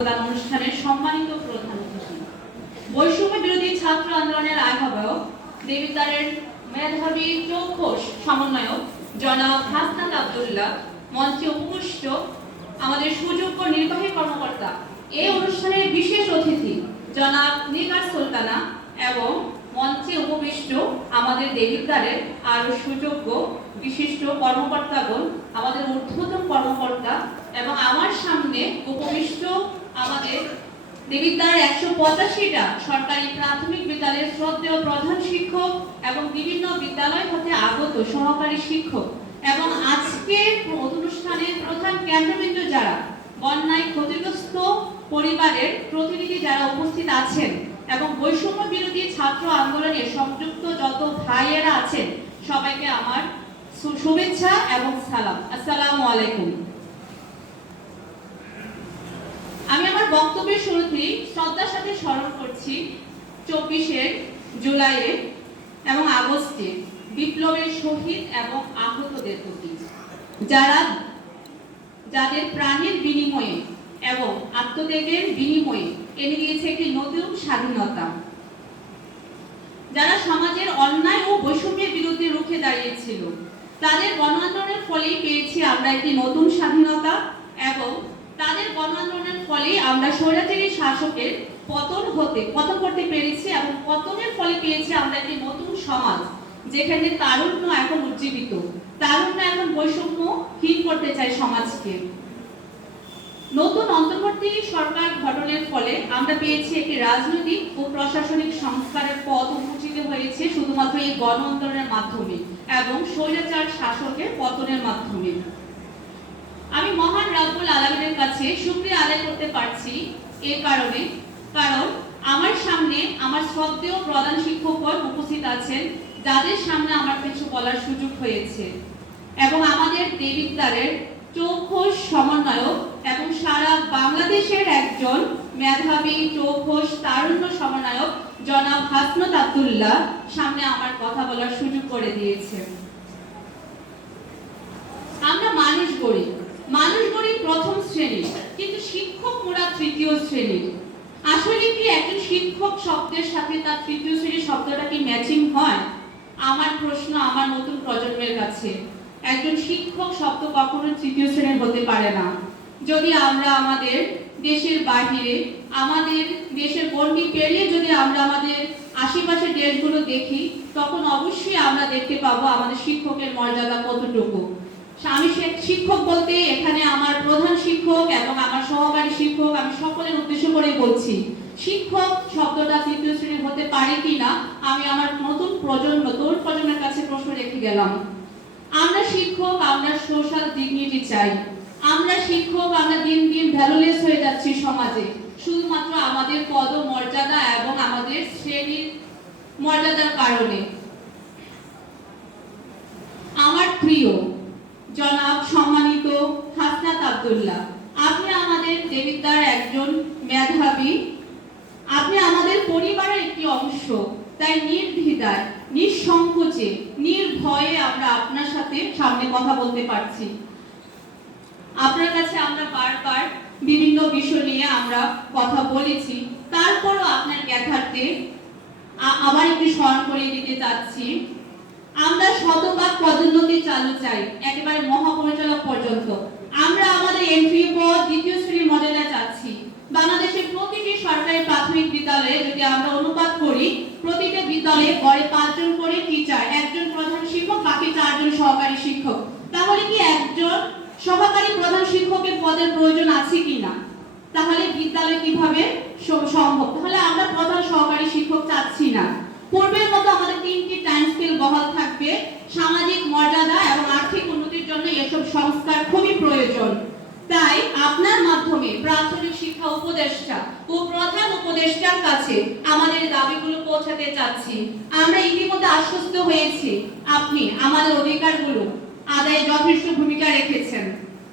অনুষ্ঠানের সম্মানিত প্রধান অতিথি, বৈষম্য বিরোধী ছাত্র আন্দোলনের আহ্বায়ক, দেবিদ্বারের মেধাবী চৌখোশ সমন্বয়ক জনাব হাসনাত আব্দুল্লাহ, মঞ্চে উপবিষ্ট আমাদের সুযোগ্য নির্বাহী কর্মকর্তা, এই অনুষ্ঠানের বিশেষ অতিথি জনাব নিগার সুলতানা এবং মঞ্চে উপবিষ্ট আমাদের দেবিদ্বারের আরো সুযোগ্য বিশিষ্ট কর্মকর্তাগণ, আমাদের ঊর্ধ্বতন কর্মকর্তা এবং আমার সামনে উপবিষ্ট আমাদের দেবিদ্বার ১৮৫টা সরকারি প্রাথমিক বিদ্যালয়ের শ্রদ্ধেয় প্রধান শিক্ষক এবং বিভিন্ন বিদ্যালয় হতে আগত সহকারী শিক্ষক এবং আজকের অনুষ্ঠানের প্রধান কেন্দ্রবিন্দু যারা বন্যায় ক্ষতিগ্রস্ত পরিবারের প্রতিনিধি যারা উপস্থিত আছেন এবং বৈষম্য বিরোধী ছাত্র আন্দোলনে সংযুক্ত যত ভাইয়েরা আছেন, সবাইকে আমার শুভেচ্ছা এবং সালাম। আসসালামু আলাইকুম। আমি আমার বক্তব্যের শুরুতেই শ্রদ্ধার সাথে স্মরণ করছি ২৪শে জুলাইয়ে এবং আগস্টে বিপ্লবের শহীদ এবং আহতদের প্রতি, যাদের প্রাণের বিনিময়ে এবং আত্মত্যাগের বিনিময়ে এনে দিয়েছে একটি নতুন স্বাধীনতা, যারা সমাজের অন্যায় ও বৈষম্যের বিরুদ্ধে রুখে দাঁড়িয়েছিল, তাদের গণ আন্দোলনের ফলেই পেয়েছি আমরা একটি নতুন স্বাধীনতা এবং তাদের গণ আন্দোলনের ফলে আমরা স্বৈরাচারী শাসকের পতন করতে পেরেছি এবং পতনের ফলে পেয়েছি আমরা একটি নতুন সমাজ, যেখানে তারুণ্য এখন উজ্জীবিত, তারুণ্য এখন বৈষম্যহীন করতে চায় সমাজকে। নতুন অন্তর্বর্তী সরকার গঠনের ফলে আমরা পেয়েছি একটি রাজনৈতিক ও প্রশাসনিক সংস্কারের পথ উন্মোচিত হয়েছে শুধুমাত্র এই গণ আন্দোলনের মাধ্যমে এবং স্বৈরাচার শাসকের পতনের মাধ্যমে। আমি মহান রাব্বুল আলামিনের কাছে শুকরিয়া আদায় করতে পারছি এই কারণ আমার সামনে আমার শ্রদ্ধেয় প্রধান শিক্ষকগণ উপস্থিত আছেন, যাদের সামনে আমার কিছু বলার সুযোগ হয়েছে এবং আমাদের দেবিদ্বারের চৌখোশ সমন্বয়ক এবং সারা বাংলাদেশের একজন মেধাবী চৌখোশ তারুণ্য সমন্বয়ক জনাব হাসনাত আব্দুল্লাহ সামনে আমার কথা বলার সুযোগ করে দিয়েছে। আমরা মানুষ গড়ি প্রথম শ্রেণী, কিন্তু শিক্ষক মোরা তৃতীয় শ্রেণী। আসলে কি একজন শিক্ষক শব্দের সাথে তার তৃতীয় শ্রেণী শব্দটা কি ম্যাচিং হয়? আমার প্রশ্ন আমার নতুন প্রজন্মের কাছে। একজন শিক্ষক শব্দ কখনো তৃতীয় শ্রেণীর হতে পারে না। যদি আমরা আমাদের দেশের বাহিরে, আমাদের দেশের গণ্ডি পেরিয়ে যদি আমরা আমাদের আশেপাশের দেশগুলো দেখি, তখন অবশ্যই আমরা দেখতে পাবো আমাদের শিক্ষকের মর্যাদা কতটুকু। আমি শিক্ষক বলতে এখানে আমার প্রধান শিক্ষক এবং আমার সহকারী শিক্ষক, আমি সকলের উদ্দেশ্য করে বলছি, শিক্ষক শব্দটা তৃতীয় শ্রেণীর হতে পারে কিনা আমি আমার নতুন প্রজন্মের কাছে প্রশ্ন রেখে গেলাম। আমরা শিক্ষক, আমরা সোশ্যাল ডিগনিটি চাই। আমরা শিক্ষক, আমরা দিন দিন ভ্যালুলেস হয়ে যাচ্ছি সমাজে, শুধুমাত্র আমাদের পদ মর্যাদা এবং আমাদের শ্রেণীর মর্যাদার কারণে। আমার প্রিয় জনাব সম্মানিত হাসনাত আব্দুল্লাহ, আপনি আমাদের দেবিদ্বার একজন মেধাবী, আপনি আমাদের পরিবারের একটি অংশ, তাই নির্দ্বিধায়, নিঃসংকোচে, নির্ভয়ে আমরা আপনার সাথে সামনে কথা বলতে পারছি। আপনার কাছে আমরা বারবার বিভিন্ন বিষয় নিয়ে আমরা কথা বলেছি, তারপরও আপনার জ্ঞাতার্থে আবার একটু স্মরণ করিয়ে দিতে চাচ্ছি। আমরা শতভাগ পদোন্নতি চালু চাই, একেবারে মহাপরিচালক পর্যন্ত। আমরা আমাদের এন্ট্রি পদ দ্বিতীয় শ্রেণীর মর্যাদা চাচ্ছি। বাংলাদেশের প্রতিটি সরকারি প্রাথমিক বিদ্যালয়ে যদি আমরা অনুপাত করি, প্রতিটা বিদ্যালয়ে গড়ে ৫ জন করে টিচার, একজন প্রধান শিক্ষক, বাকি ৪ জন সহকারী শিক্ষক। তাহলে কি একজন সহকারী প্রধান শিক্ষকের পদের প্রয়োজন আছে কিনা? তাহলে বিদ্যালয় কিভাবে সম্ভব? তাহলে আমরা প্রধান সহকারী শিক্ষক চাচ্ছি না। পূর্বের মতো আমাদের ৩টি টাইম স্কেল বহাল থাকবে। সামাজিক মর্যাদা এবং আর্থিক উন্নতির জন্য এসব সংস্কার খুবই প্রয়োজন। তাই আপনার মাধ্যমে প্রাথমিক শিক্ষা উপদেষ্টা ও প্রধান উপদেষ্টার কাছে আমাদের দাবিগুলো পৌঁছাতে চাচ্ছি। আমরা ইতিমধ্যে আশ্বস্ত হয়েছি আপনি আমাদের অধিকারগুলো আদায়ে যথেষ্ট ভূমিকা রেখেছেন।